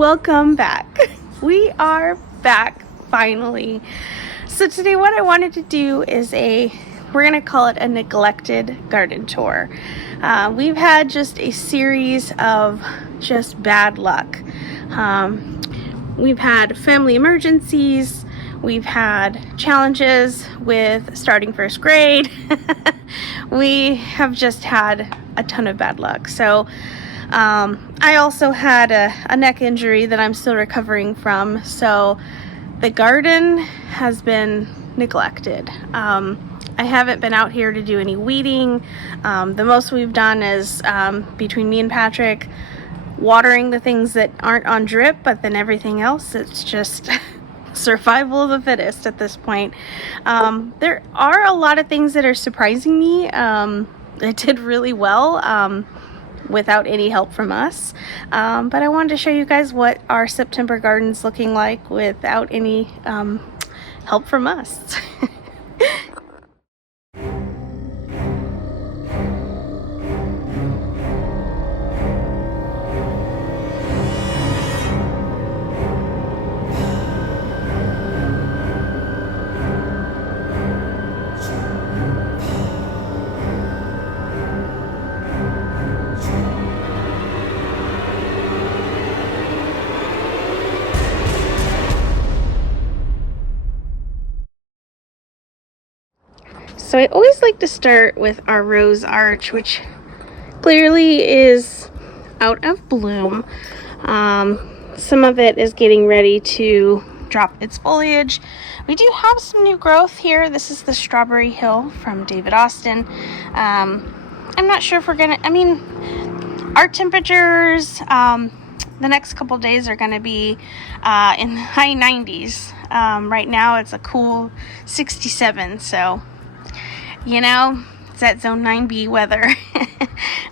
Welcome back. We are back finally. So today what I wanted to do is we're gonna call it a neglected garden tour. We've had just a series of just bad luck. We've had family emergencies, we've had challenges with starting first grade. We have just had a ton of bad luck. So I also had a neck injury that I'm still recovering from, so the garden has been neglected. I haven't been out here to do any weeding. The most we've done is between me and Patrick, watering the things that aren't on drip, but then everything else, it's just survival of the fittest at this point. There are a lot of things that are surprising me. It did really well without any help from us, but I wanted to show you guys what our September garden's looking like without any help from us. So I always like to start with our rose arch, which clearly is out of bloom. Some of it is getting ready to drop its foliage. We do have some new growth here. This is the Strawberry Hill from David Austin. I'm not sure if we're gonna, our temperatures the next couple days are gonna be in the high 90s. Right now it's a cool 67, so you know, it's that zone 9B weather.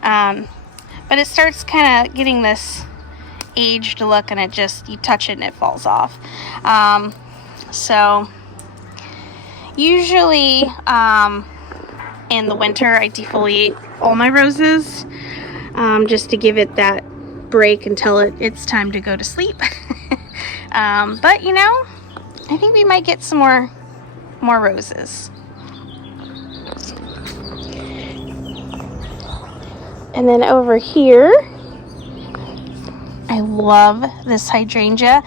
But it starts kind of getting this aged look, and you touch it and it falls off. So usually in the winter I defoliate all my roses just to give it that break until it's time to go to sleep. But you know, I think we might get some more roses. And then over here, I love this hydrangea.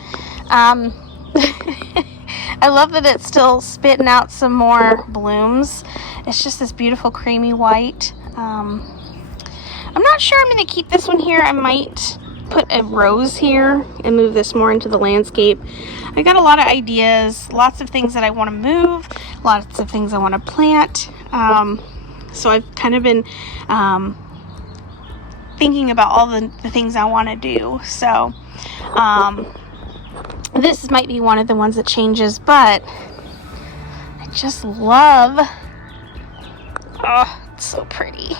I love that it's still spitting out some more blooms. It's just this beautiful creamy white. I'm not sure I'm going to keep this one here. I might put a rose here and move this more into the landscape. I got a lot of ideas, lots of things that I want to move, lots of things I want to plant. So I've kind of been thinking about all the things I want to do. So this might be one of the ones that changes, but I just love, oh, it's so pretty.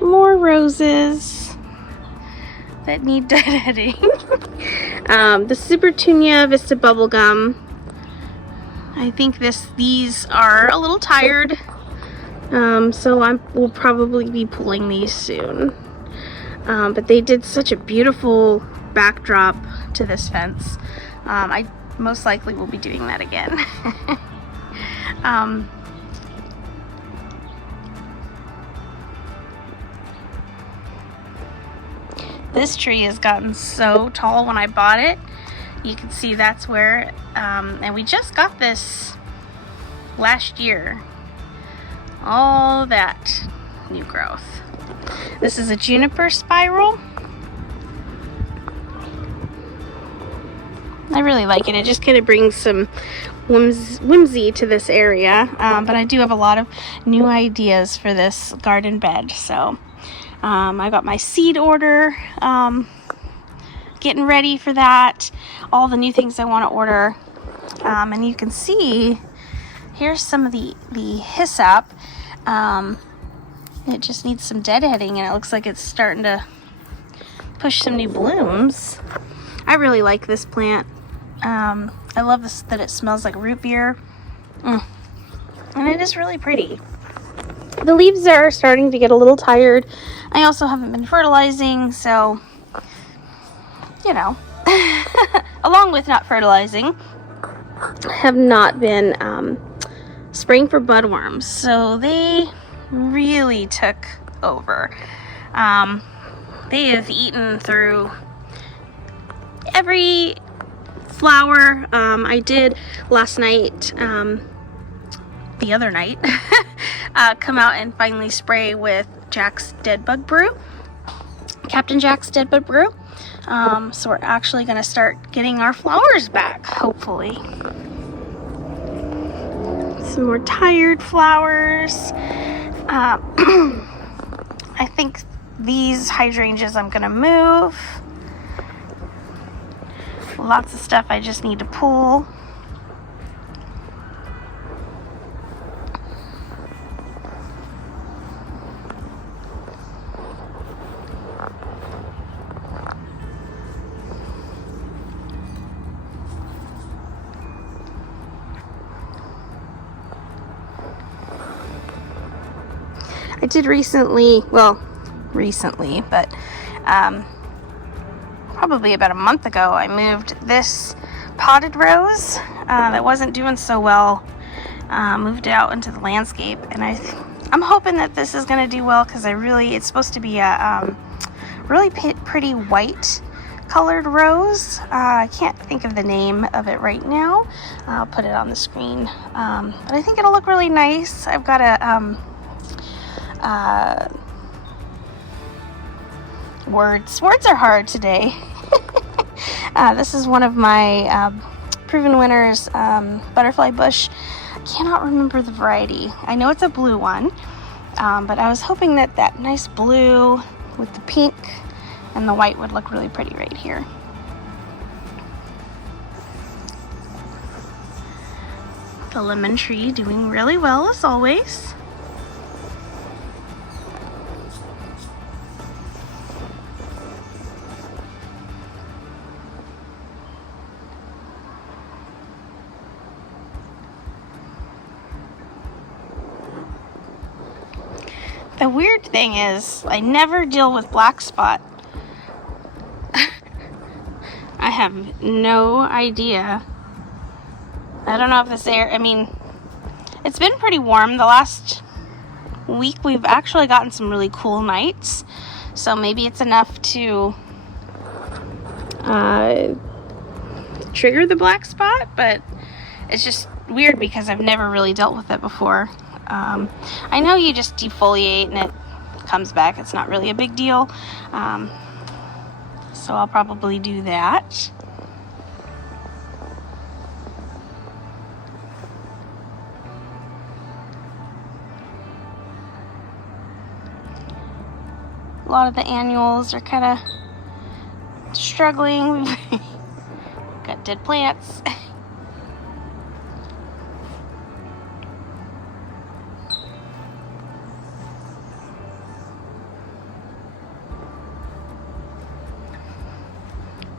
More roses that need deadheading. The Supertunia Vista Bubblegum, I think these are a little tired, so we'll probably be pulling these soon. But they did such a beautiful backdrop to this fence. I most likely will be doing that again. This tree has gotten so tall. When I bought it, you can see that's where, and we just got this last year. All that new growth. This is a Juniper spiral. I really like it. It just kind of brings some whimsy to this area. But I do have a lot of new ideas for this garden bed. So I got my seed order. Getting ready for that, all the new things I want to order, and you can see here's some of the hyssop. It just needs some deadheading, and it looks like it's starting to push some new blooms. I really like this plant. I love this, that it smells like root beer, and it is really pretty. the leaves are starting to get a little tired. I also haven't been fertilizing, so, you know, along with not fertilizing, I have not been spraying for budworms, so they really took over. They have eaten through every flower. I did last night, the other night, come out and finally spray with Jack's Dead Bug Brew, Captain Jack's Dead Bug Brew. So we're actually going to start getting our flowers back, hopefully. Some more tired flowers. I think these hydrangeas I'm going to move. Lots of stuff I just need to pull. I did recently, but probably about a month ago, I moved this potted rose that wasn't doing so well, moved it out into the landscape, and I'm hoping that this is going to do well, because it's supposed to be a really pretty white colored rose. I can't think of the name of it right now. I'll put it on the screen, but I think it'll look really nice. I've got a words are hard today. This is one of my proven winners, butterfly bush. I cannot remember the variety. I know it's a blue one, but I was hoping that that nice blue with the pink and the white would look really pretty right here. The lemon tree doing really well as always. The weird thing is, I never deal with black spot. I have no idea. I don't know if this air, it's been pretty warm. The last week we've actually gotten some really cool nights. So maybe it's enough to trigger the black spot, but it's just weird because I've never really dealt with it before. I know you just defoliate and it comes back. It's not really a big deal. So I'll probably do that. A lot of the annuals are kind of struggling. Got dead plants.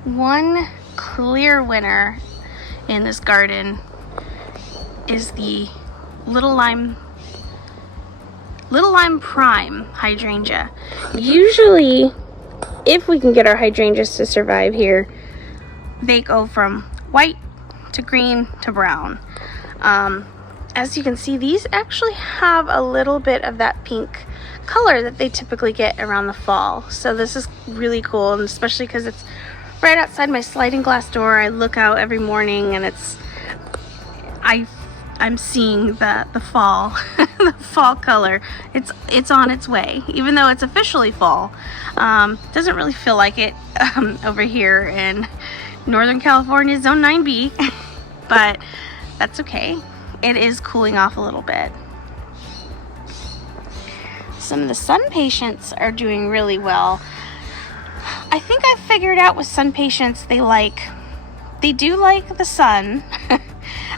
One clear winner in this garden is the Little Lime Prime hydrangea. Usually, if we can get our hydrangeas to survive here, they go from white to green to brown. As you can see, these actually have a little bit of that pink color that they typically get around the fall. So this is really cool, and especially because it's right outside my sliding glass door. I look out every morning and I'm seeing the fall, the fall color. It's on its way, even though it's officially fall. Doesn't really feel like it over here in Northern California, Zone 9B, but that's okay. It is cooling off a little bit. Some of the sun patients are doing really well. I think I've figured out with sun patients, they do like the sun,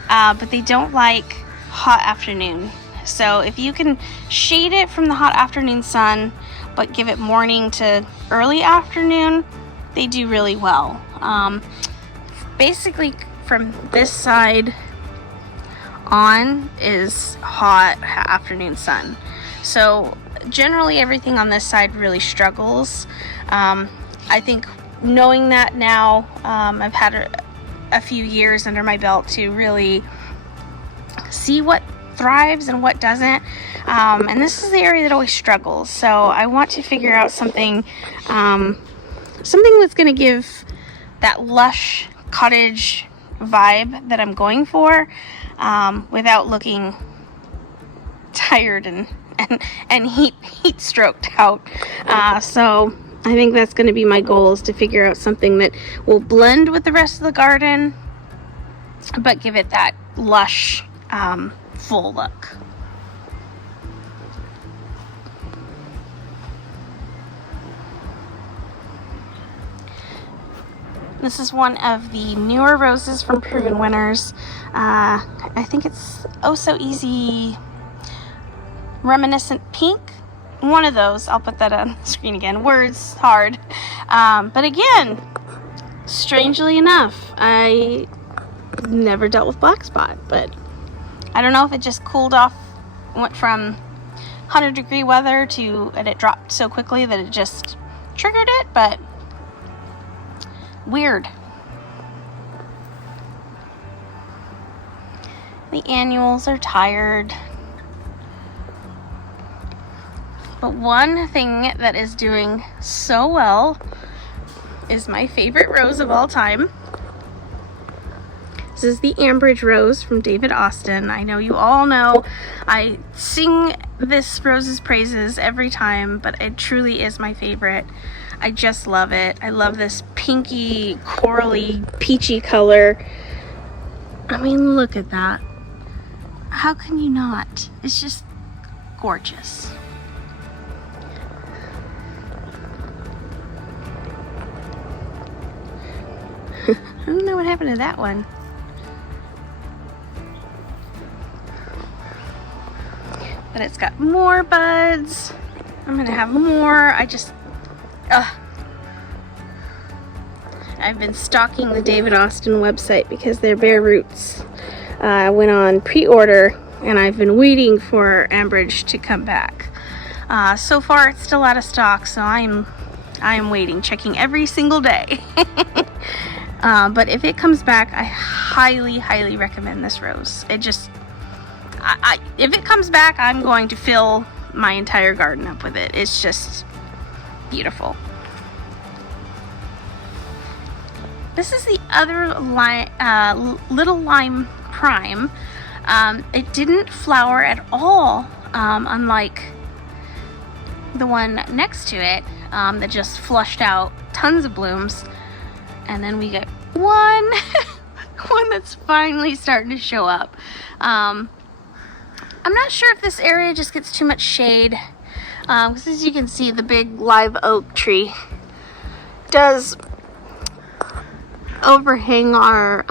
but they don't like hot afternoon. So if you can shade it from the hot afternoon sun, but give it morning to early afternoon, they do really well. Basically from this side on is hot afternoon sun. So generally everything on this side really struggles. I think knowing that now, I've had a few years under my belt to really see what thrives and what doesn't, and this is the area that always struggles. So I want to figure out something that's going to give that lush cottage vibe that I'm going for, without looking tired and heat stroked out. So I think that's going to be my goal, is to figure out something that will blend with the rest of the garden but give it that lush, full look. This is one of the newer roses from Proven Winners. I think it's Oh So Easy Reminiscent Pink. One of those. I'll put that on the screen again. Words hard. But again, strangely enough, I never dealt with black spot, but I don't know if it just cooled off, went from 100-degree weather and it dropped so quickly that it just triggered it, but weird. The annuals are tired. But one thing that is doing so well is my favorite rose of all time. This is the Ambridge Rose from David Austin. I know you all know I sing this rose's praises every time, but it truly is my favorite. I just love it. I love this pinky, corally, peachy color. I mean, look at that. How can you not? It's just gorgeous. I don't know what happened to that one. But it's got more buds. I'm gonna have more. I've been stalking the David Austin website because their bare roots went on pre-order, and I've been waiting for Ambridge to come back. So far it's still out of stock, so I am waiting, checking every single day. But if it comes back, I highly recommend this rose. It just, if it comes back, I'm going to fill my entire garden up with it. It's just beautiful. This is the other Little Lime Prime. It didn't flower at all, unlike the one next to it that just flushed out tons of blooms. And then we get one that's finally starting to show up. I'm not sure if this area just gets too much shade, because as you can see, the big live oak tree does overhang our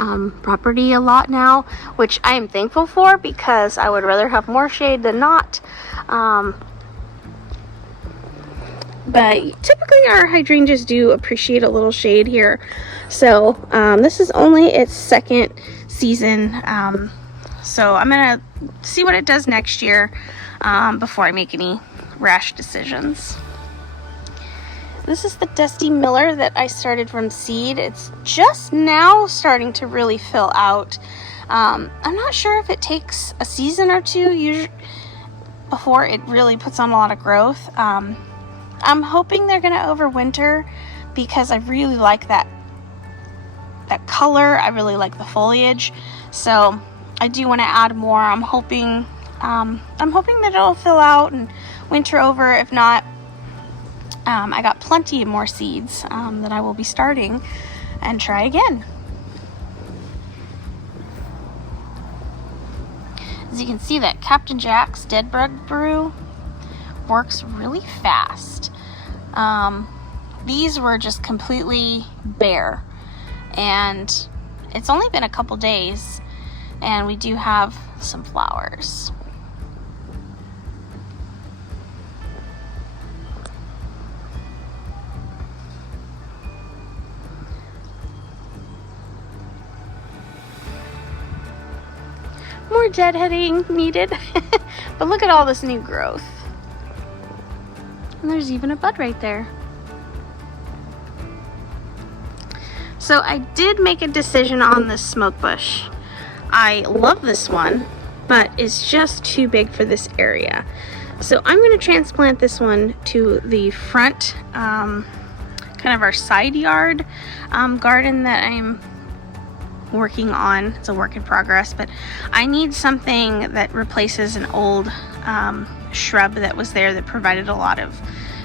property a lot now, which I am thankful for, because I would rather have more shade than not. But typically our hydrangeas do appreciate a little shade here. So this is only its second season. So I'm gonna see what it does next year before I make any rash decisions. This is the Dusty Miller that I started from seed. It's just now starting to really fill out. I'm not sure if it takes a season or two before it really puts on a lot of growth. I'm hoping they're going to overwinter, because I really like that color. I really like the foliage. So I do want to add more. I'm hoping that it'll fill out and winter over. If not, I got plenty of more seeds that I will be starting and try again. As you can see, that Captain Jack's Dead Bug Brew works really fast. These were just completely bare, and it's only been a couple days, and we do have some flowers. More deadheading needed. But look at all this new growth. And there's even a bud right there. So I did make a decision on this smoke bush. I love this one, but it's just too big for this area. So I'm going to transplant this one to the front, kind of our side yard garden that I'm working on. It's a work in progress, but I need something that replaces an old shrub that was there that provided a lot of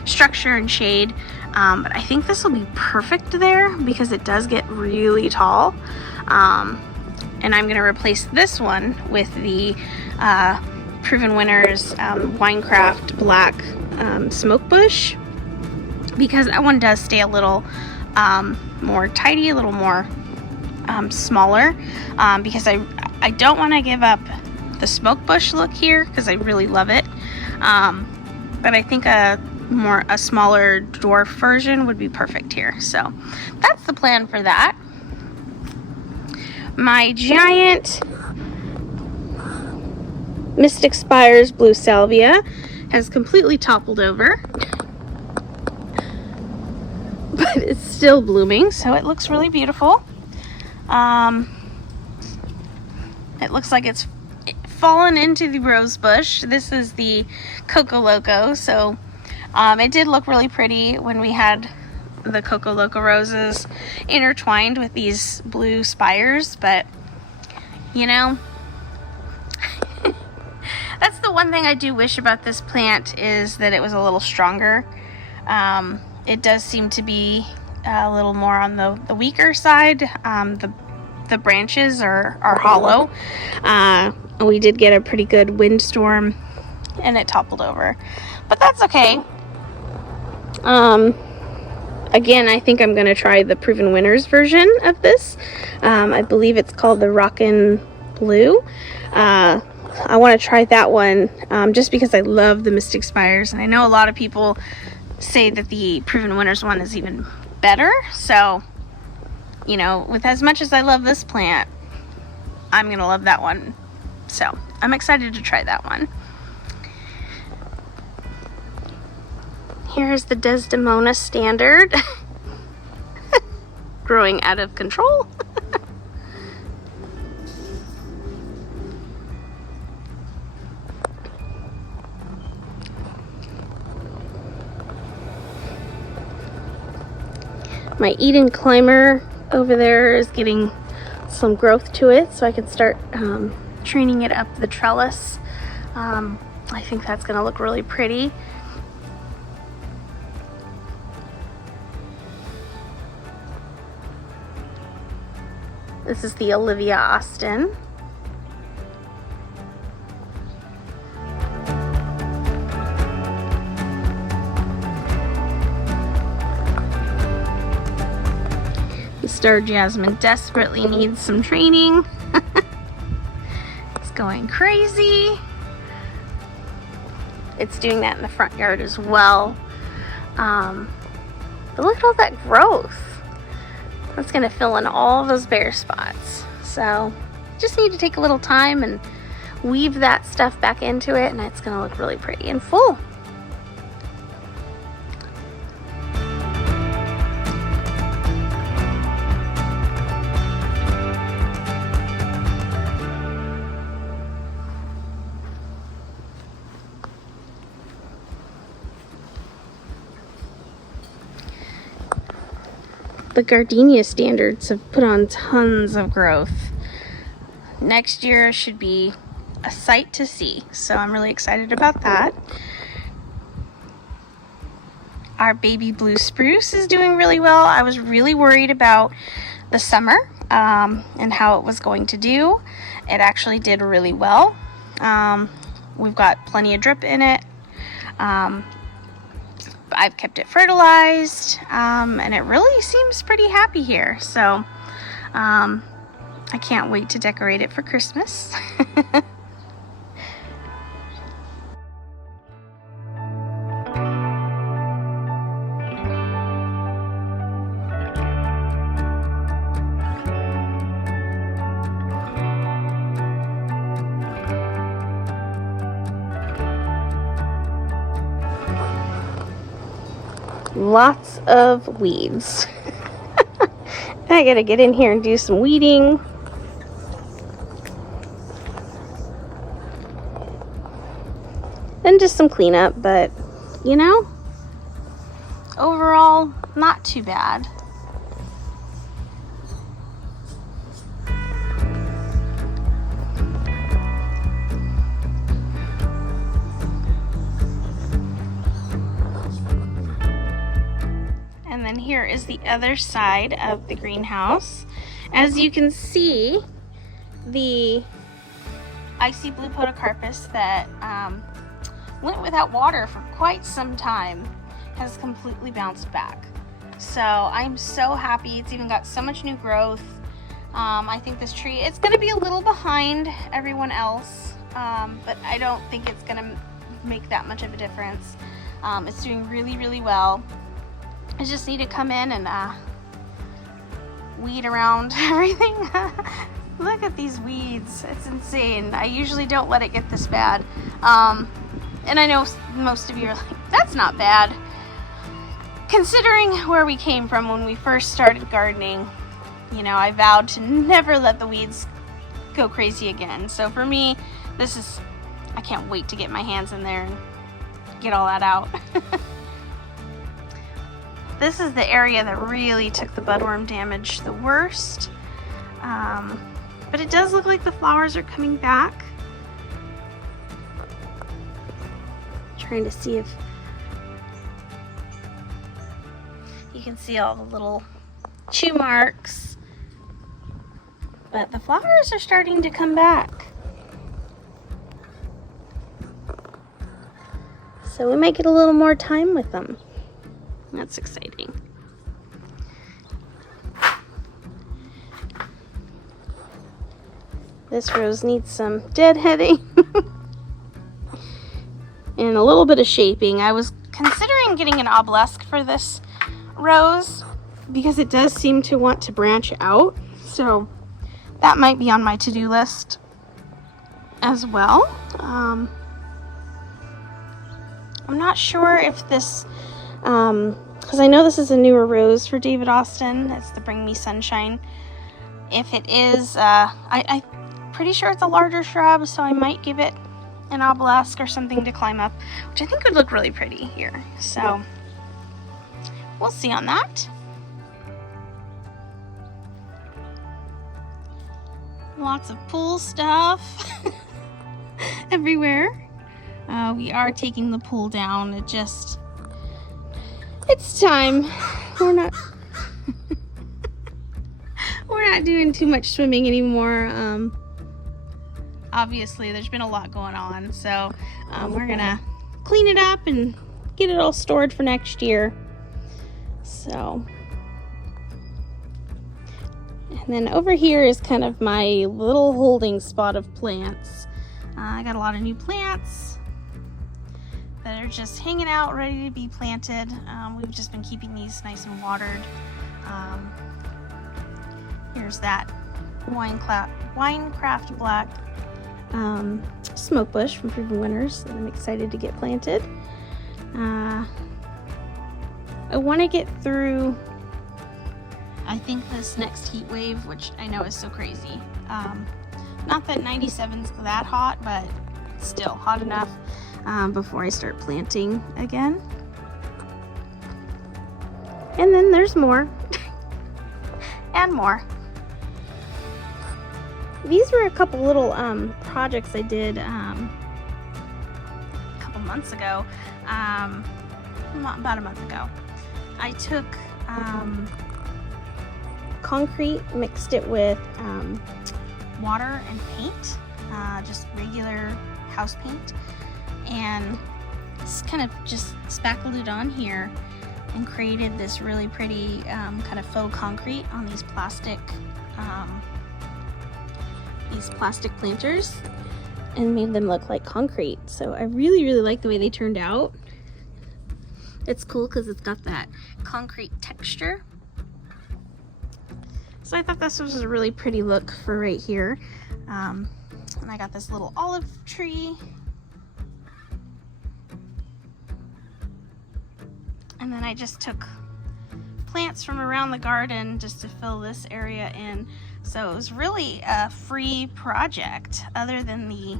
structure and shade. But I think this will be perfect there because it does get really tall. And I'm going to replace this one with the Proven Winners Winecraft Black Smoke Bush, because that one does stay a little more tidy, a little more smaller, because I don't want to give up the smoke bush look here because I really love it, but I think a smaller dwarf version would be perfect here. So that's the plan for that. My giant Mystic Spires blue salvia has completely toppled over, but it's still blooming, so it looks really beautiful. It looks like it's fallen into the rose bush. This is the Coco Loco, so it did look really pretty when we had the Coco Loco roses intertwined with these blue spires, but you know, that's the one thing I do wish about this plant, is that it was a little stronger. It does seem to be a little more on the weaker side. The branches are hollow. We did get a pretty good windstorm and it toppled over, but that's okay. Again, I think I'm going to try the Proven Winners version of this. I believe it's called the Rockin' Blue. I want to try that one just because I love the Mystic Spires, and I know a lot of people say that the Proven Winners one is even better. So, you know, with as much as I love this plant, I'm going to love that one. So, I'm excited to try that one. Here's the Desdemona Standard. Growing out of control. My Eden Climber over there is getting some growth to it, so I can start training it up the trellis. I think that's going to look really pretty. This is the Olivia Austin. The Star Jasmine desperately needs some training. It's going crazy. It's doing that in the front yard as well. But look at all that growth. That's going to fill in all those bare spots. So just need to take a little time and weave that stuff back into it, and it's going to look really pretty and full. The gardenia standards have put on tons of growth. Next year should be a sight to see, so I'm really excited about that. Our baby blue spruce is doing really well. I was really worried about the summer and how it was going to do. It actually did really well. We've got plenty of drip in it. I've kept it fertilized, and it really seems pretty happy here. So I can't wait to decorate it for Christmas. lots of weeds. I gotta get in here and do some weeding. And just some cleanup, but you know, overall, not too bad. And then here is the other side of the greenhouse. As you can see, the icy blue podocarpus that went without water for quite some time has completely bounced back. So I'm so happy. It's even got so much new growth. I think this tree, it's going to be a little behind everyone else, but I don't think it's going to make that much of a difference. It's doing really, really well. I just need to come in and weed around everything. Look at these weeds. It's insane. I usually don't let it get this bad. And I know most of you are like, that's not bad. Considering where we came from when we first started gardening, you know, I vowed to never let the weeds go crazy again. So for me, this is, I can't wait to get my hands in there and get all that out. This is the area that really took the budworm damage the worst. But it does look like the flowers are coming back. Trying to see if you can see all the little chew marks. But the flowers are starting to come back. So we might get a little more time with them. That's exciting. This rose needs some deadheading and a little bit of shaping. I was considering getting an obelisk for this rose because it does seem to want to branch out. So that might be on my to-do list as well. I'm not sure if this, because I know this is a newer rose for David Austin. It's the Bring Me Sunshine. If it is, I'm pretty sure it's a larger shrub, so I might give it an obelisk or something to climb up, which I think would look really pretty here. So we'll see on that. Lots of pool stuff everywhere. We are taking the pool down. It's time. We're not doing too much swimming anymore. Obviously there's been a lot going on, so we're gonna clean it up and get it all stored for next year. So, and then over here is kind of my little holding spot of plants. I got a lot of new plants that are just hanging out, ready to be planted. We've just been keeping these nice and watered. Here's that Winecraft Black smoke bush from Proven Winners that I'm excited to get planted. I want to get through, I think, this next heat wave, which I know is so crazy. Not that 97's that hot, but still hot enough before I start planting again. And then there's more and more. These were a couple little projects I did a couple months ago, about a month ago. I took concrete, mixed it with water and paint, just regular house paint, and just kind of just spackled it on here and created this really pretty kind of faux concrete on these plastic planters and made them look like concrete. So I really like the way they turned out. It's cool because it's got that concrete texture. So I thought this was a really pretty look for right here. And I got this little olive tree. And then I just took plants from around the garden just to fill this area in. So it was really a free project other than the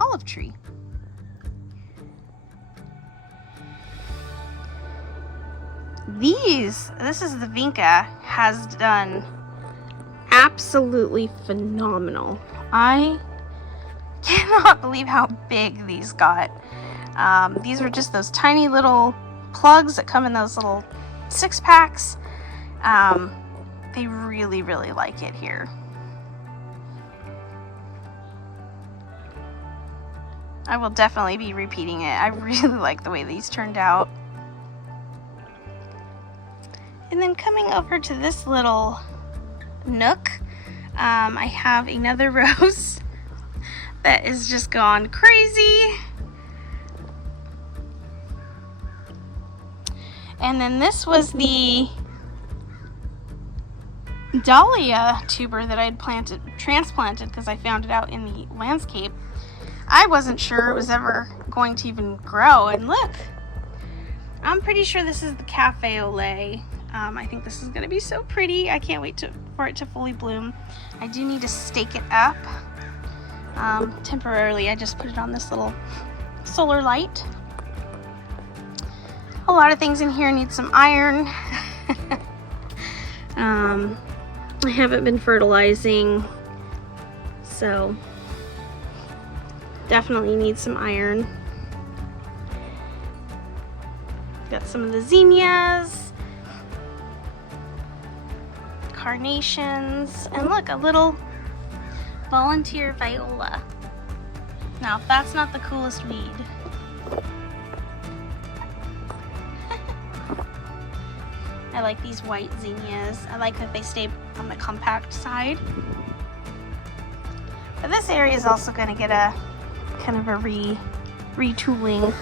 olive tree. This is the Vinca, has done absolutely phenomenal. I cannot believe how big these got. These were just those tiny little plugs that come in those little 6-packs. They really, really like it here. I will definitely be repeating it. I really like the way these turned out. And then coming over to this little nook, I have another rose that is just gone crazy. And then this was the Dahlia tuber that I had transplanted because I found it out in the landscape. I wasn't sure it was ever going to even grow, and look, I'm pretty sure this is the Cafe au lait. I think this is going to be so pretty. I can't wait for it to fully bloom. I do need to stake it up temporarily. I just put it on this little solar light. A lot of things in here need some iron. I haven't been fertilizing, so definitely need some iron. Got some of the zinnias, carnations, and look, a little volunteer viola. Now, if that's not the coolest weed. I like these white zinnias. I like that they stay on the compact side. But this area is also going to get a kind of a retooling.